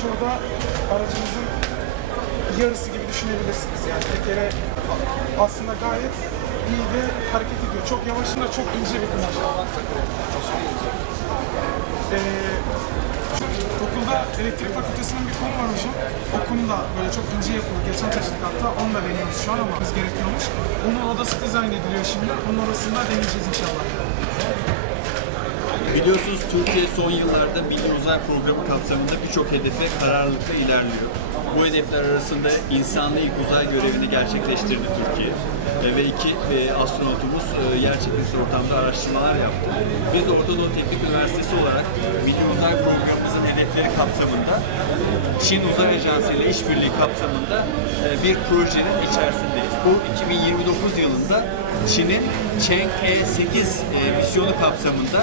şurada aracımızın yarısı gibi düşünebilirsiniz. Yani tekere aslında gayet iyi de hareket ediyor. Çok yavaşında çok ince bir kumaş. Ee, okulda elektrik fakültesinin bir konu varmışım. O konu da böyle çok ince yapıldı. Geçen taşıdık hatta onu da deniyoruz şu an ama biz gerekiyormuş. Onun odası dizayn ediliyor şimdi. Onun odasında deneyeceğiz inşallah. Biliyorsunuz Türkiye son yıllarda Milli Uzay Programı kapsamında birçok hedefe kararlılıkla ilerliyor. Bu hedefler arasında insanlı ilk uzay görevini gerçekleştirdi Türkiye. E, ve iki e, astronotumuz e, yer çekimsiz ortamda araştırmalar yaptı. Biz de Orta Doğu Teknik Üniversitesi olarak Milli Uzay Programımızın hedefleri kapsamında Çin Uzay Ajansı ile işbirliği kapsamında e, bir projenin içerisindeyiz. Bu 2029 yılında Çin'in Cheng E8 e, misyonu kapsamında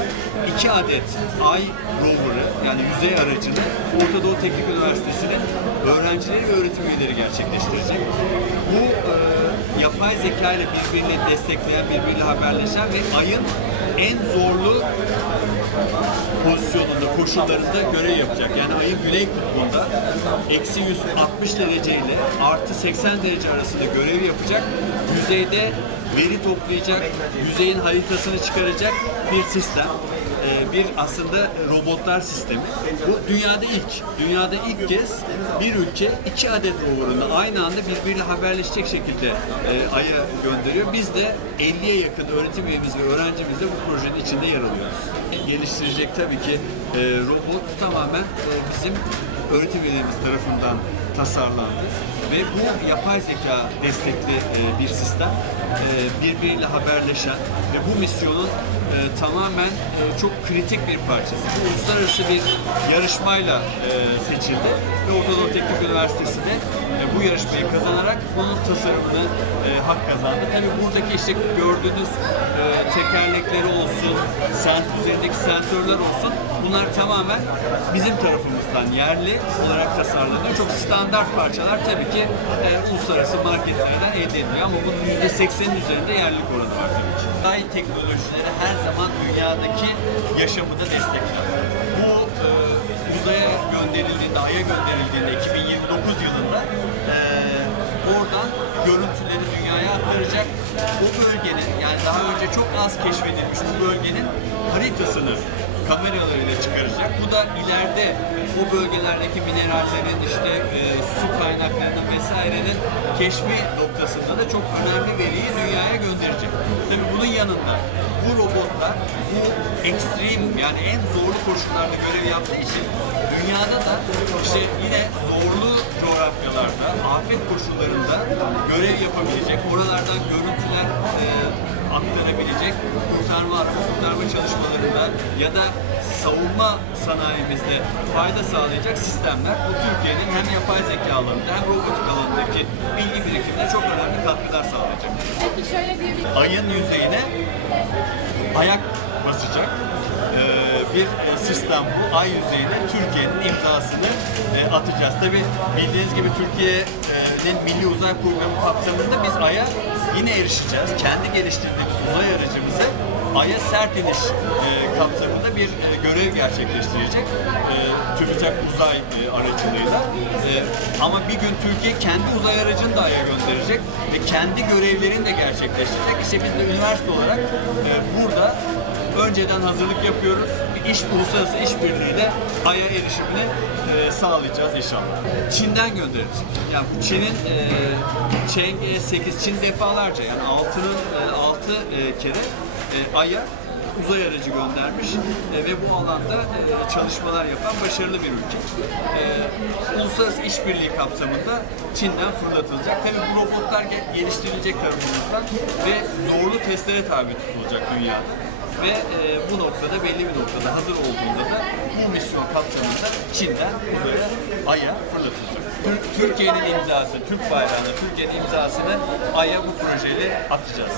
iki adet Ay rover'ı yani yüzey aracını Orta Doğu Teknik Üniversitesi'nin öğrencileri ve öğretim üyeleri gerçekleştirecek. Bu e, yapay zeka ile birbirini destekleyen, birbiriyle haberleşen ve Ay'ın en zorlu pozisyonunda, koşullarında görev yapacak. Yani ayın güney kutbunda eksi 160 derece ile artı 80 derece arasında görev yapacak. Yüzeyde veri toplayacak, yüzeyin haritasını çıkaracak bir sistem. Ee, bir aslında robotlar sistemi. Bu dünyada ilk. Dünyada ilk kez bir ülke iki adet rover'ını aynı anda birbiriyle haberleşecek şekilde e, Ay'a gönderiyor. Biz de 50'ye yakın öğretim üyemiz ve öğrencimiz de bu projenin içinde yer alıyoruz. Geliştirecek tabii ki e, robot tamamen e, bizim öğretim üyelerimiz tarafından tasarlandı ve bu yapay zeka destekli e, bir sistem e, birbiriyle haberleşen ve bu misyonun e, tamamen e, çok kritik bir parçası. Bu uluslararası bir yarışmayla e, seçildi ve Orta Teknik Üniversitesi de e, bu yarışmayı kazanarak bunun tasarımını e, hak kazandı. Tabii buradaki işte gördüğünüz e, tekerlekleri olsun, sens üzerindeki sensörler olsun bunlar tamamen bizim tarafımızdan yerli olarak tasarlanıyor. Çok standart parçalar tabii ki e, uluslararası marketlerden elde ediliyor ama bunun %80'in üzerinde yerlilik oranı var tabii ki. Ay teknolojileri her zaman dünyadaki yaşamı da destekler. Bu e, uzaya gönderildiğinde, Ay'a gönderildiğinde 2029 yılında e, oradan görüntüleri dünyaya aktaracak. Bu bölgenin yani daha önce çok az keşfedilmiş bu bölgenin haritasını kameralarıyla çıkaracak. Bu da ileride o bölgelerdeki minerallerin işte e, su kaynaklarının vesairenin keşfi noktasında da çok önemli veriyi dünyaya gönderecek. Tabii bunun yanında bu robotlar bu ekstrem yani en zorlu koşullarda görev yaptığı için dünyada da işte yine zorlu coğrafyalarda, afet koşullarında görev yapabilecek, oralardan görüntüler e, aktarabilecek kurtarma kurtarma çalışmalarında ya da savunma sanayimizde fayda sağlayacak sistemler bu Türkiye'nin hem yapay zeka alanında hem robotik alanındaki bilgi birikimine çok önemli katkılar sağlayacak. Peki şöyle bir Ayın yüzeyine ayak basacak bir sistem bu. Ay yüzeyine Türkiye'nin imzasını e, atacağız. Tabi bildiğiniz gibi Türkiye'nin Milli Uzay Programı kapsamında biz Ay'a yine erişeceğiz. Kendi geliştirdiğimiz uzay aracımızı Ay'a sert iniş e, kapsamında bir e, görev gerçekleştirecek. E, TÜBİTAK uzay aracılığıyla. Ama bir gün Türkiye kendi uzay aracını da Ay'a gönderecek ve kendi görevlerini de gerçekleştirecek. İşte biz de üniversite olarak burada önceden hazırlık yapıyoruz. İş uluslararası işbirliğiyle Ay'a erişimini e, sağlayacağız inşallah. Çin'den gönderilecek. Yani Çin'in e, Cheng E8 Çin defalarca yani altının e, altı e, kere e, Ay'a uzay aracı göndermiş e, ve bu alanda e, çalışmalar yapan başarılı bir ülke. E, uluslararası işbirliği kapsamında Çin'den fırlatılacak. Tabii bu robotlar ge- geliştirilecek tarafımızdan ve zorlu testlere tabi tutulacak dünyada. Ve e, bu noktada belli bir noktada hazır olduğunda da bu misyon kapsamında Çin'den uzaya, Ay'a fırlatılacak. Tür- Türkiye'nin imzası, Türk bayrağını, Türkiye'nin imzasını Ay'a bu projeyle atacağız.